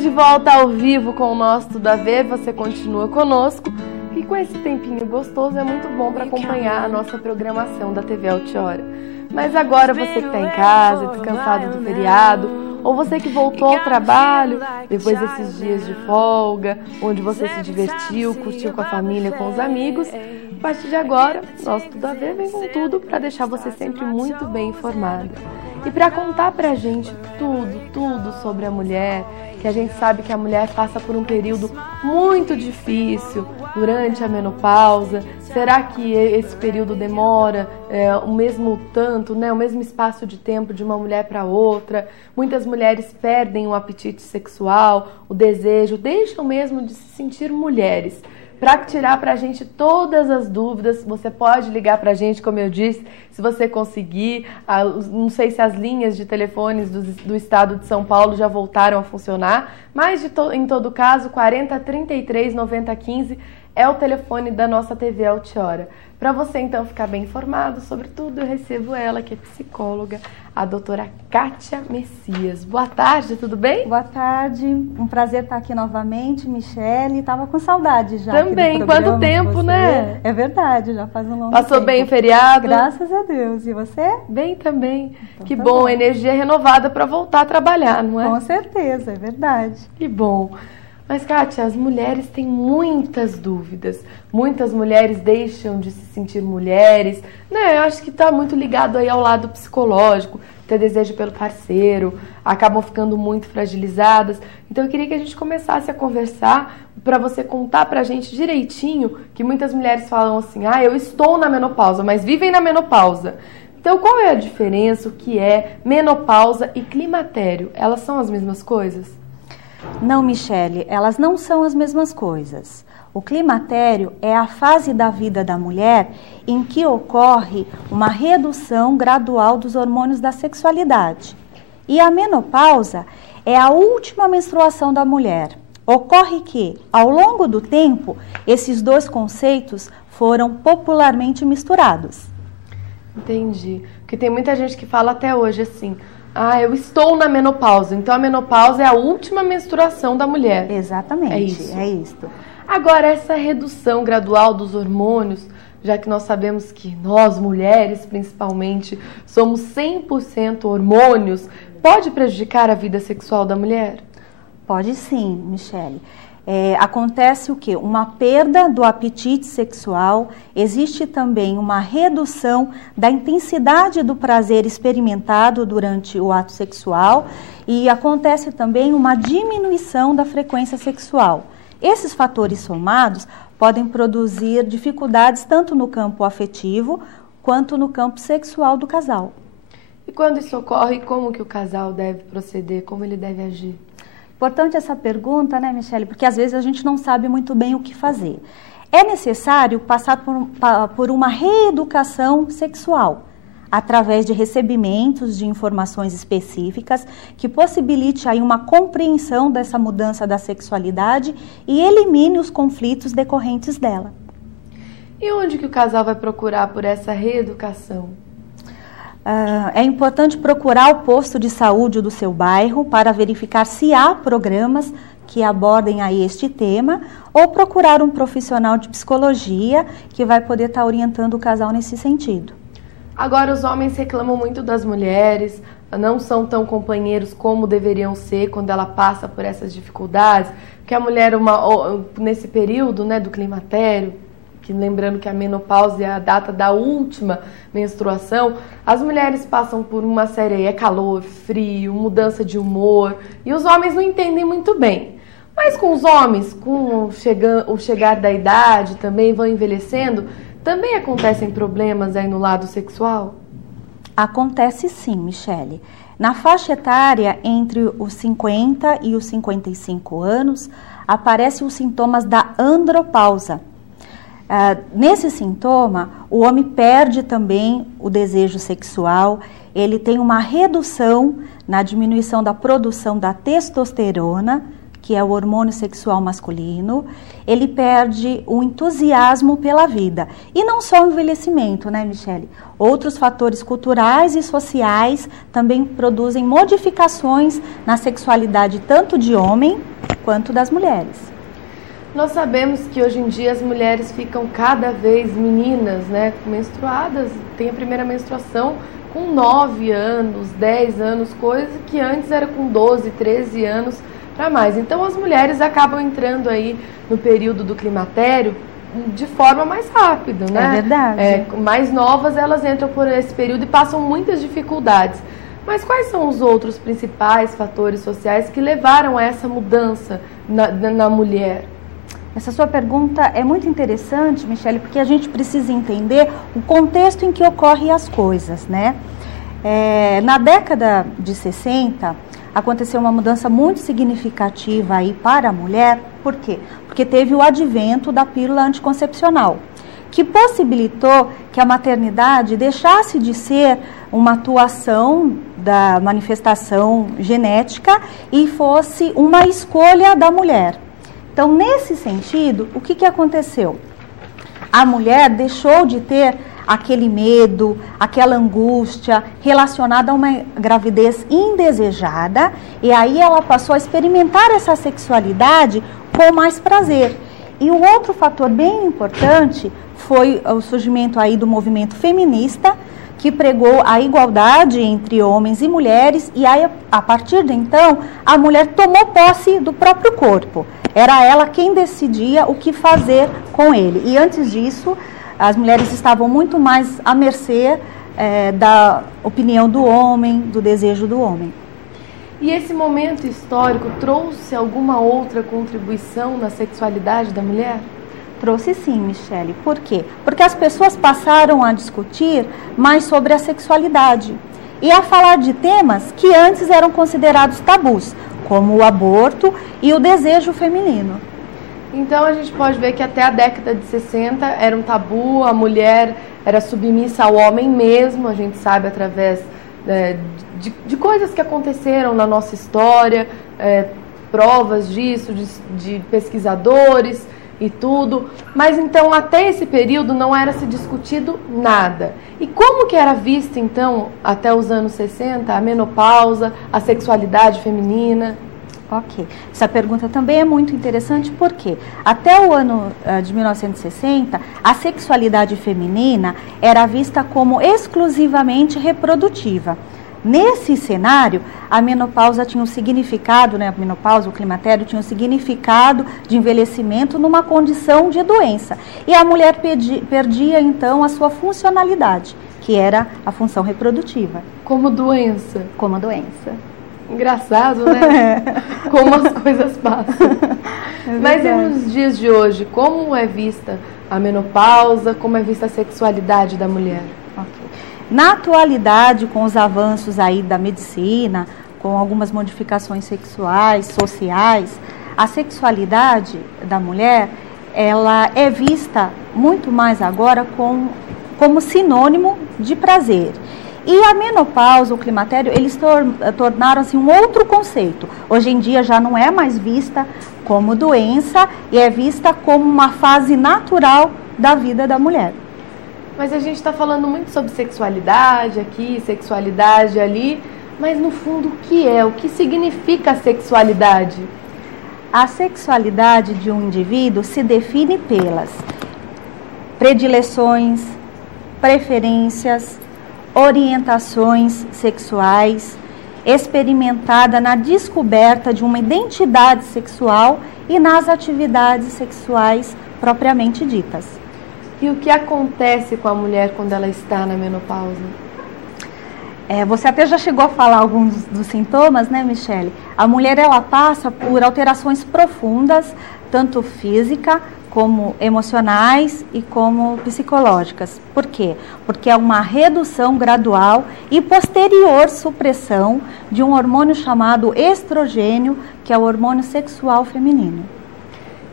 Estamos de volta ao vivo com o nosso Tudo a Ver. Você continua conosco e com esse tempinho gostoso é muito bom para acompanhar a nossa programação da TV Altiora. Mas agora você que está em casa, descansado do feriado, ou você que voltou ao trabalho depois desses dias de folga, onde você se divertiu, curtiu com a família, com os amigos, a partir de agora, nosso Tudo a Ver vem com tudo para deixar você sempre muito bem informado. E para contar pra gente tudo sobre a mulher, que a gente sabe que a mulher passa por um período muito difícil durante a menopausa. Será que esse período demora o mesmo tanto, né, o mesmo espaço de tempo de uma mulher para outra? Muitas mulheres perdem o apetite sexual, o desejo, deixam mesmo de se sentir mulheres. Para tirar para a gente todas as dúvidas, você pode ligar para a gente, como eu disse, se você conseguir. Não sei se as linhas de telefones do estado de São Paulo já voltaram a funcionar, mas em todo caso, 40 33 90 15 é o telefone da nossa TV Altiora. Para você, então, ficar bem informado sobre tudo, eu recebo ela, que é psicóloga, a doutora Kátia Messias. Boa tarde, tudo bem? Boa tarde, um prazer estar aqui novamente, Michele. Estava com saudade já. Também, quanto tempo, né? É verdade, já faz um longo tempo. Passou bem o feriado? Graças a Deus. E você? Bem também. Então, que tá bom, energia renovada para voltar a trabalhar, não é? Com certeza, é verdade. Que bom. Mas, Kátia, as mulheres têm muitas dúvidas. Muitas mulheres deixam de se sentir mulheres, né? Eu acho que está muito ligado aí ao lado psicológico, ter desejo pelo parceiro, acabam ficando muito fragilizadas. Então, eu queria que a gente começasse a conversar para você contar pra gente direitinho, que muitas mulheres falam assim, eu estou na menopausa, mas vivem na menopausa. Então, qual é a diferença, o que é menopausa e climatério? Elas são as mesmas coisas? Não, Michele, elas não são as mesmas coisas. O climatério é a fase da vida da mulher em que ocorre uma redução gradual dos hormônios da sexualidade. E a menopausa é a última menstruação da mulher. Ocorre que, ao longo do tempo, esses dois conceitos foram popularmente misturados. Entendi. Porque tem muita gente que fala até hoje assim, eu estou na menopausa. Então a menopausa é a última menstruação da mulher. Exatamente, é isso. Agora, essa redução gradual dos hormônios, já que nós sabemos que nós, mulheres principalmente, somos 100% hormônios, pode prejudicar a vida sexual da mulher? Pode sim, Michele. Acontece o quê? Uma perda do apetite sexual, existe também uma redução da intensidade do prazer experimentado durante o ato sexual e acontece também uma diminuição da frequência sexual. Esses fatores somados podem produzir dificuldades tanto no campo afetivo quanto no campo sexual do casal. E quando isso ocorre, como que o casal deve proceder, como ele deve agir? Importante essa pergunta, né, Michele? Porque às vezes a gente não sabe muito bem o que fazer. É necessário passar por uma reeducação sexual, através de recebimentos de informações específicas que possibilite aí uma compreensão dessa mudança da sexualidade e elimine os conflitos decorrentes dela. E onde que o casal vai procurar por essa reeducação? É importante procurar o posto de saúde do seu bairro para verificar se há programas que abordem aí este tema ou procurar um profissional de psicologia que vai poder estar orientando o casal nesse sentido. Agora, os homens reclamam muito das mulheres, não são tão companheiros como deveriam ser quando ela passa por essas dificuldades, porque a mulher, nesse período, né, do climatério, que lembrando que a menopausa é a data da última menstruação, as mulheres passam por uma série aí, calor, frio, mudança de humor, e os homens não entendem muito bem. Mas com os homens, com o chegar da idade, também vão envelhecendo, também acontecem problemas aí no lado sexual? Acontece sim, Michele. Na faixa etária entre os 50 e os 55 anos, aparecem os sintomas da andropausa. Nesse sintoma, o homem perde também o desejo sexual, ele tem uma redução na diminuição da produção da testosterona, que é o hormônio sexual masculino, ele perde o entusiasmo pela vida. E não só o envelhecimento, né, Michele? Outros fatores culturais e sociais também produzem modificações na sexualidade tanto de homem quanto das mulheres. Nós sabemos que hoje em dia as mulheres ficam cada vez meninas, né, menstruadas, tem a primeira menstruação com 9 anos, 10 anos, coisa que antes era com 12, 13 anos para mais. Então as mulheres acabam entrando aí no período do climatério de forma mais rápida, né? É verdade. Mais novas, elas entram por esse período e passam muitas dificuldades. Mas quais são os outros principais fatores sociais que levaram a essa mudança na mulher? Essa sua pergunta é muito interessante, Michele, porque a gente precisa entender o contexto em que ocorrem as coisas, né? Na década de 60, aconteceu uma mudança muito significativa aí para a mulher. Por quê? Porque teve o advento da pílula anticoncepcional, que possibilitou que a maternidade deixasse de ser uma atuação da manifestação genética e fosse uma escolha da mulher. Então, nesse sentido, o que aconteceu? A mulher deixou de ter aquele medo, aquela angústia relacionada a uma gravidez indesejada, e aí ela passou a experimentar essa sexualidade com mais prazer. E o outro fator bem importante foi o surgimento aí do movimento feminista, que pregou a igualdade entre homens e mulheres, e aí, a partir de então, a mulher tomou posse do próprio corpo. Era ela quem decidia o que fazer com ele. E antes disso, as mulheres estavam muito mais à mercê da opinião do homem, do desejo do homem. E esse momento histórico trouxe alguma outra contribuição na sexualidade da mulher? Trouxe sim, Michele. Por quê? Porque as pessoas passaram a discutir mais sobre a sexualidade e a falar de temas que antes eram considerados tabus, como o aborto e o desejo feminino. Então a gente pode ver que até a década de 60 era um tabu, a mulher era submissa ao homem mesmo, a gente sabe através de coisas que aconteceram na nossa história, provas disso, de pesquisadores e tudo, mas então até esse período não era se discutido nada. E como que era vista então, até os anos 60, a menopausa, a sexualidade feminina? Ok, essa pergunta também é muito interessante porque até o ano de 1960, a sexualidade feminina era vista como exclusivamente reprodutiva. Nesse cenário, a menopausa tinha um significado, né? A menopausa, o climatério, tinha um significado de envelhecimento numa condição de doença. E a mulher perdia, então, a sua funcionalidade, que era a função reprodutiva. Como doença? Como doença. Engraçado, né? Como as coisas passam. Mas e nos dias de hoje, como é vista a menopausa, como é vista a sexualidade da mulher? Okay. Na atualidade, com os avanços aí da medicina, com algumas modificações sexuais, sociais, a sexualidade da mulher, ela é vista muito mais agora como sinônimo de prazer. E a menopausa, o climatério, eles tornaram-se um outro conceito. Hoje em dia já não é mais vista como doença e é vista como uma fase natural da vida da mulher. Mas a gente está falando muito sobre sexualidade aqui, sexualidade ali, mas no fundo o que é? O que significa a sexualidade? A sexualidade de um indivíduo se define pelas predileções, preferências, orientações sexuais, experimentada na descoberta de uma identidade sexual e nas atividades sexuais propriamente ditas. E o que acontece com a mulher quando ela está na menopausa? Você até já chegou a falar alguns dos sintomas, né, Michele? A mulher, ela passa por alterações profundas, tanto física como emocionais e como psicológicas. Por quê? Porque é uma redução gradual e posterior supressão de um hormônio chamado estrogênio, que é o hormônio sexual feminino.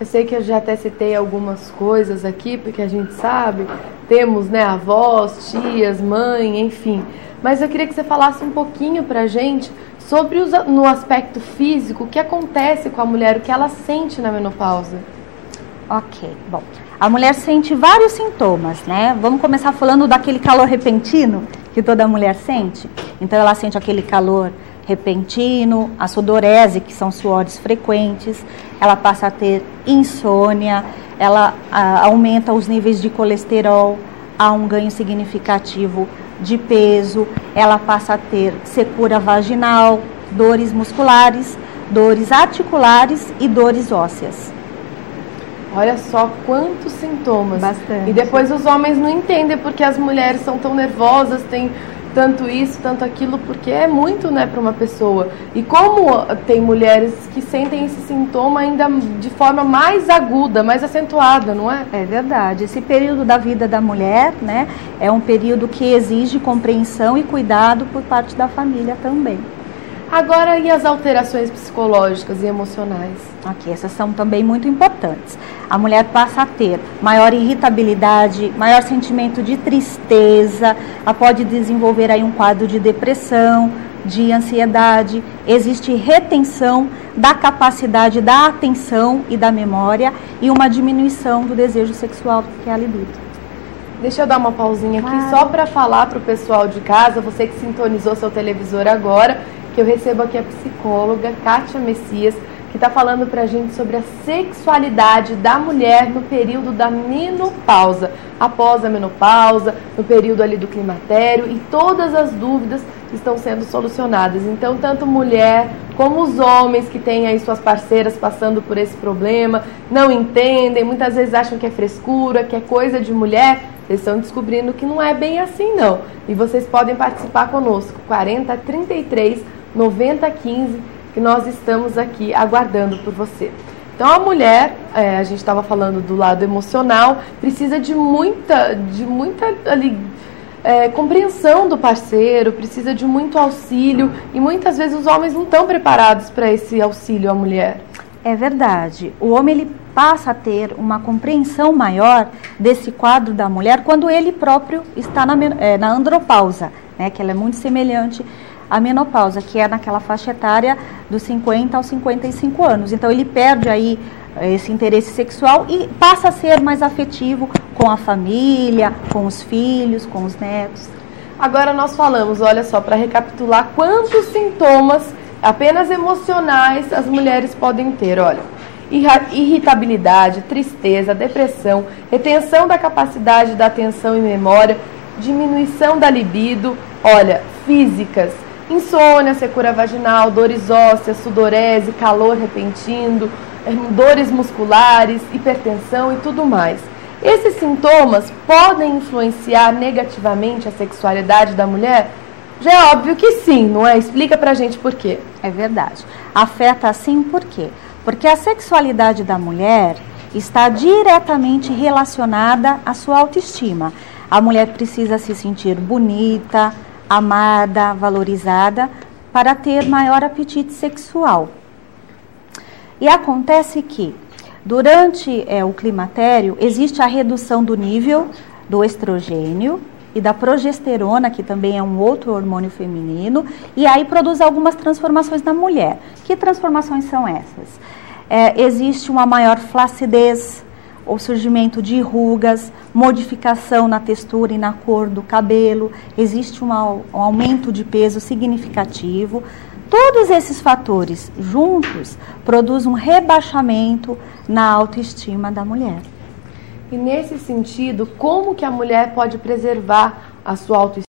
Eu sei que eu já até citei algumas coisas aqui, porque a gente sabe, temos, né, avós, tias, mãe, enfim. Mas eu queria que você falasse um pouquinho pra gente sobre no aspecto físico, o que acontece com a mulher, o que ela sente na menopausa. Ok, bom. A mulher sente vários sintomas, né? Vamos começar falando daquele calor repentino que toda mulher sente. Então ela sente aquele calor repentino, a sudorese, que são suores frequentes, ela passa a ter insônia, ela aumenta os níveis de colesterol, há um ganho significativo de peso, ela passa a ter secura vaginal, dores musculares, dores articulares e dores ósseas. Olha só quantos sintomas. Bastante. E depois os homens não entendem porque as mulheres são tão nervosas, têm tanto isso, tanto aquilo, porque é muito, né, para uma pessoa. E como tem mulheres que sentem esse sintoma ainda de forma mais aguda, mais acentuada, não é? É verdade. Esse período da vida da mulher, né, é um período que exige compreensão e cuidado por parte da família também. Agora, e as alterações psicológicas e emocionais? Ok, essas são também muito importantes. A mulher passa a ter maior irritabilidade, maior sentimento de tristeza, ela pode desenvolver aí um quadro de depressão, de ansiedade, existe retenção da capacidade da atenção e da memória e uma diminuição do desejo sexual, que é a libido. Deixa eu dar uma pausinha aqui só para falar para o pessoal de casa, você que sintonizou seu televisor agora, que eu recebo aqui a psicóloga Kátia Messias, que está falando para a gente sobre a sexualidade da mulher no período da menopausa, após a menopausa, no período ali do climatério, e todas as dúvidas estão sendo solucionadas. Então, tanto mulher como os homens que têm aí suas parceiras passando por esse problema, não entendem, muitas vezes acham que é frescura, que é coisa de mulher, vocês estão descobrindo que não é bem assim não. E vocês podem participar conosco, 40 33 90 15, que nós estamos aqui aguardando por você. Então a mulher, a gente estava falando do lado emocional, precisa de muita ali, compreensão do parceiro, precisa de muito auxílio, e muitas vezes os homens não estão preparados para esse auxílio à mulher. É verdade. O homem ele passa a ter uma compreensão maior desse quadro da mulher quando ele próprio está na andropausa, né, que ela é muito semelhante à menopausa, que é naquela faixa etária dos 50 aos 55 anos. Então ele perde aí esse interesse sexual e passa a ser mais afetivo com a família, com os filhos, com os netos. Agora nós falamos, olha só, para recapitular, quantos sintomas apenas emocionais as mulheres podem ter, olha. Irritabilidade, tristeza, depressão, retenção da capacidade da atenção e memória, diminuição da libido, olha, físicas, insônia, secura vaginal, dores ósseas, sudorese, calor repentino, dores musculares, hipertensão e tudo mais. Esses sintomas podem influenciar negativamente a sexualidade da mulher? Já é óbvio que sim, não é? Explica pra gente por quê. É verdade. Afeta sim por quê? Porque a sexualidade da mulher está diretamente relacionada à sua autoestima. A mulher precisa se sentir bonita, amada, valorizada, para ter maior apetite sexual. E acontece que, durante o climatério, existe a redução do nível do estrogênio e da progesterona, que também é um outro hormônio feminino, e aí produz algumas transformações na mulher. Que transformações são essas? Existe uma maior flacidez, o surgimento de rugas, modificação na textura e na cor do cabelo, existe um aumento de peso significativo. Todos esses fatores juntos produzem um rebaixamento na autoestima da mulher. E nesse sentido, como que a mulher pode preservar a sua autoestima?